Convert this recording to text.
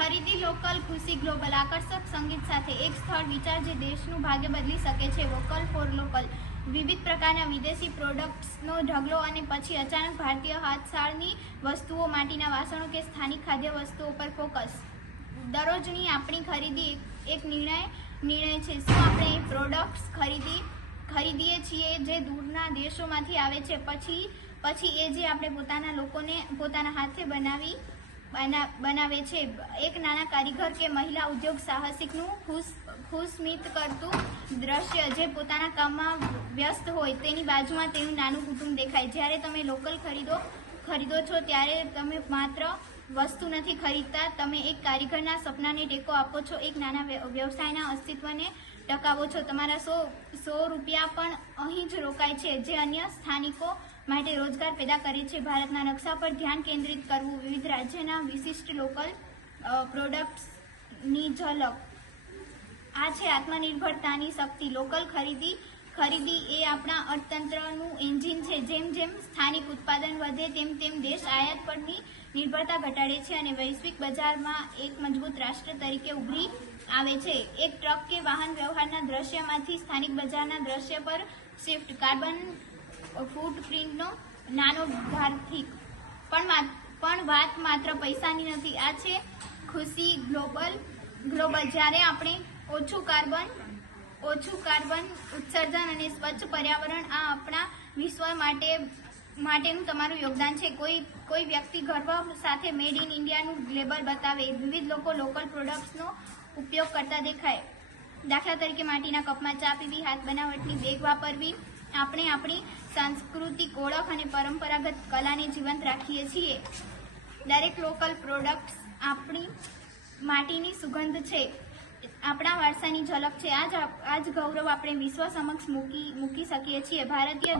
ખરીદી લોકલ, ખુશી ગ્લોબલ. આકર્ષક સંગીત સાથે એક સ્થળ વિચાર જે દેશનું ભાગ્ય બદલી શકે છે. Vocal for local. વિવિધ પ્રકારના વિદેશી પ્રોડક્ટ્સનો ઢગલો અને પછી અચાનક ભારતીય હાથશાળની વસ્તુઓ, માટીના વાસણો કે સ્થાનિક ખાદ્ય વસ્તુઓ પર ફોકસ. દરરોજની આપણી ખરીદી એક નિર્ણય છે. શું આપણે એ પ્રોડક્ટ્સ ખરીદીએ છીએ જે દૂરના દેશોમાંથી આવે છે, પછી એ જે આપણે પોતાના લોકોને પોતાના હાથે બનાવે છે. એક નાના કારીગર કે મહિલા ઉદ્યોગ સાહસિકનું ખુશસ્મિત કરતું દ્રશ્ય જે પોતાના કામમાં વ્યસ્ત હોય તેની બાજુમાં તેનું નાનું કુટુંબ દેખાય. જ્યારે તમે લોકલ ખરીદો છો ત્યારે તમે માત્ર વસ્તુ નથી ખરીદતા, તમે એક કારીગરના સપનાને ટેકો આપો છો, એક નાના વ્યવસાયના અસ્તિત્વને ટકાવો છો. તમારા 100 રૂપિયા પણ અહીં જ રોકાય છે જે અન્ય સ્થાનિકો માટે રોજગાર પેદા કરે છે. ભારતના નકશા પર ધ્યાન કેન્દ્રિત કરવું. વિવિધ રાજ્યના વિશિષ્ટ લોકલ પ્રોડક્ટ્સની ઝલક. આ છે આત્મનિર્ભરતાની શક્તિ. લોકલ ખરીદી એ આપણા અર્થતંત્રનું એન્જિન છે. જેમ જેમ સ્થાનિક ઉત્પાદન વધે તેમ દેશ આયાત પરની નિર્ભરતા ઘટાડે છે અને વૈશ્વિક બજારમાં એક મજબૂત રાષ્ટ્ર તરીકે ઉભરી આવે છે. એક ટ્રક કે વાહન વ્યવહારના દ્રશ્યમાંથી સ્થાનિક બજારના દ્રશ્ય પર શિફ્ટ. કાર્બન ફૂટપ્રિન્ટનો નાનો આર્થિક પણ વાત માત્ર પૈસાની નથી. આ છે ખુશી ગ્લોબલ. જ્યારે આપણે ઓછું કાર્બન ઉત્સર્જન અને સ્વચ્છ પર્યાવરણ, આ આપણા વિશ્વ માટેનું તમારું યોગદાન છે. કોઈ વ્યક્તિ ગર્વ સાથે મેડ ઇન ઇન્ડિયાનું લેબલ બતાવે, વિવિધ લોકો લોકલ પ્રોડક્ટ્સનો ઉપયોગ કરતા દેખાય. દાખલા તરીકે માટીના કપમાં ચા પીવી, હાથ બનાવટની બેગ વાપરવી. આપણે આપણી સાંસ્કૃતિક ઓળખ અને પરંપરાગત કલાને જીવંત રાખીએ છીએ. દરેક લોકલ પ્રોડક્ટ્સ આપણી માટીની સુગંધ છે, આપણા વારસાની ઝલક છે. આ જ ગૌરવ આપણે વિશ્વ સમક્ષ મૂકી શકીએ છીએ. ભારતીય